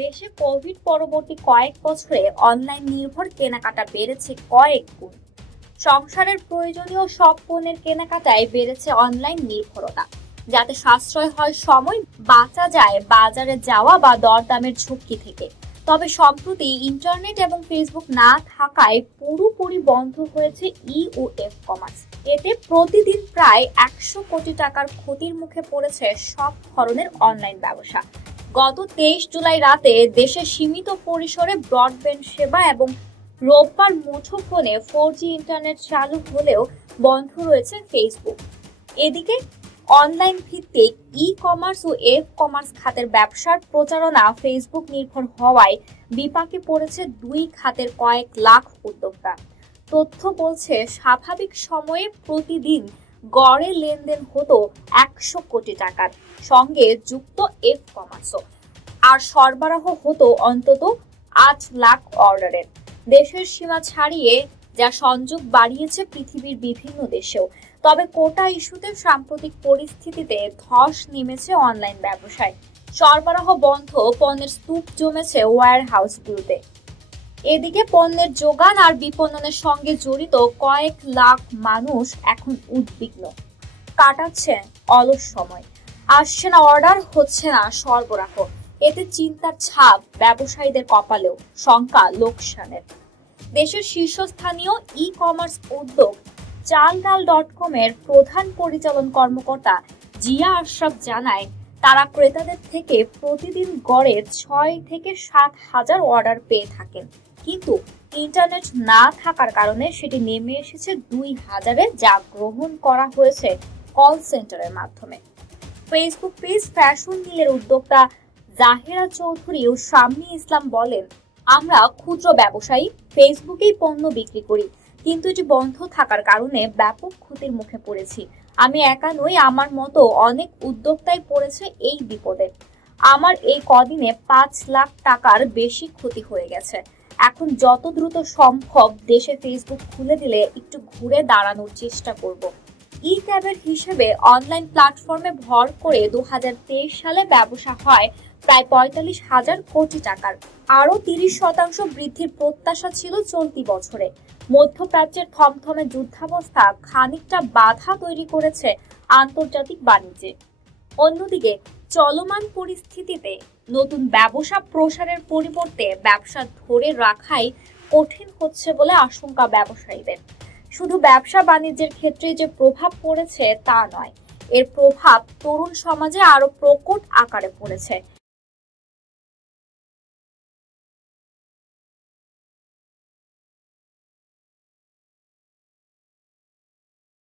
দেশে কোভিড পরবর্তী কয়েক বছরে অনলাইন নির্ভর কেনাকাটা বেড়েছে কয়েক গুণ। সংসারের প্রয়োজনীয় সব পণ্যের কেনাকাটায় বেড়েছে অনলাইন নির্ভরতা, যাতে সাশ্রয় হয় সময়, বাঁচা যায় বাজারে যাওয়া বা দরদামের ঝুঁকি থেকে। তবে সম্প্রতি ইন্টারনেট এবং ফেসবুক না থাকায় পুরোপুরি বন্ধ হয়েছে ই ও এফ কমার্স। এতে প্রতিদিন প্রায় 100 কোটি টাকার ক্ষতির মুখে পড়েছে সব ধরনের অনলাইন ব্যবসা। গত 23 জুলাই রাতে দেশে সীমিত পরিসরে ব্রডব্যান্ড সেবা এবং রোববার মুঠোফোনে 4G ইন্টারনেট চালু হলেও বন্ধ রয়েছে ফেসবুক। এদিকে অনলাইন ভিত্তিক ই কমার্স ও এফ কমার্স খাতের ব্যবসার প্রচারণা ফেসবুক নির্ভর হওয়ায় বিপাকে পড়েছে দুই খাতের কয়েক লাখ উদ্যোক্তা। তথ্য বলছে স্বাভাবিক সময়ে প্রতিদিন গড়ে লেনদেন হতো 100 কোটি টাকার, সঙ্গে যুক্ত এফ কমার্সও, আর সরবরাহ হতো অন্তত 8 লাখ অর্ডারের। দেশের সীমা ছাড়িয়ে যা সংযোগ বাড়িয়েছে পৃথিবীর বিভিন্ন দেশেও। তবে কোটা ইস্যুতে সাম্প্রতিক পরিস্থিতিতে ধস নেমেছে অনলাইন ব্যবসায়। সরবরাহ বন্ধ, পণ্যের স্তূপ জমেছে ওয়্যার হাউসগুলোতে। এদিকে পণ্যের যোগান আর বিপণনের সঙ্গে জড়িত কয়েক লাখ মানুষ এখন উদ্বিগ্ন, কাটাচ্ছে অলস সময়। আসছে না অর্ডার, হচ্ছে না সরবরাহ। এতে চিন্তার ছাপ ব্যবসায়ীদের কপালেও, শঙ্কা লোকসানের। দেশের শীর্ষস্থানীয় ই কমার্স উদ্যোগ চালডাল.com এর প্রধান পরিচালন কর্মকর্তা জিয়া আশরাফ জানায়, তারা ক্রেতাদের থেকে প্রতিদিন গড়ে 6 থেকে 7 হাজার অর্ডার পেয়ে থাকেন, কিন্তু ইন্টারনেট না থাকার কারণে সেটি নেমে এসেছে 2,000-এ, যা গ্রহণ করা হয়েছে কল সেন্টারের মাধ্যমে। ফেসবুক পেজ ফ্যাশন নীলের উদ্যোক্তা জাহেরা চৌধুরী ও শাম্মী ইসলাম বলেন, আমরা ক্ষুদ্র ব্যবসায়ী, ফেসবুকেই পণ্য বিক্রি করি, কিন্তু এটি বন্ধ থাকার কারণে ব্যাপক ক্ষতির মুখে পড়েছি। আমি একা নই, আমার মতো অনেক উদ্যোক্তাই পড়েছে এই বিপদে। আমার এই কদিনে 5 লাখ টাকার বেশি ক্ষতি হয়ে গেছে। এখন যত দ্রুত সম্ভব দেশে ফেসবুক খুলে দিলে একটু ঘুরে দাঁড়ানোর চেষ্টা করব। ই ক্যাবের হিসেবে অনলাইন প্ল্যাটফর্মে ভর করে 2023 সালে ব্যবসা হয় প্রায় 45,000 কোটি টাকার। আরও 30% বৃদ্ধির প্রত্যাশা ছিল চলতি বছরে। মধ্যপ্রাচ্যের থমথমে যুদ্ধাবস্থা খানিকটা বাধা তৈরি করেছে আন্তর্জাতিক বাণিজ্যে। অন্যদিকে চলমান পরিস্থিতিতে নতুন ব্যবসা প্রসারের পরিবর্তে ব্যবসা ধরে রাখাই কঠিন হচ্ছে বলে আশঙ্কা ব্যবসায়ীদের। শুধু ব্যবসা বাণিজ্যের ক্ষেত্রে যে প্রভাব পড়েছে তা নয়, এর প্রভাব তরুণ সমাজে আরো প্রকট আকারে পড়েছে।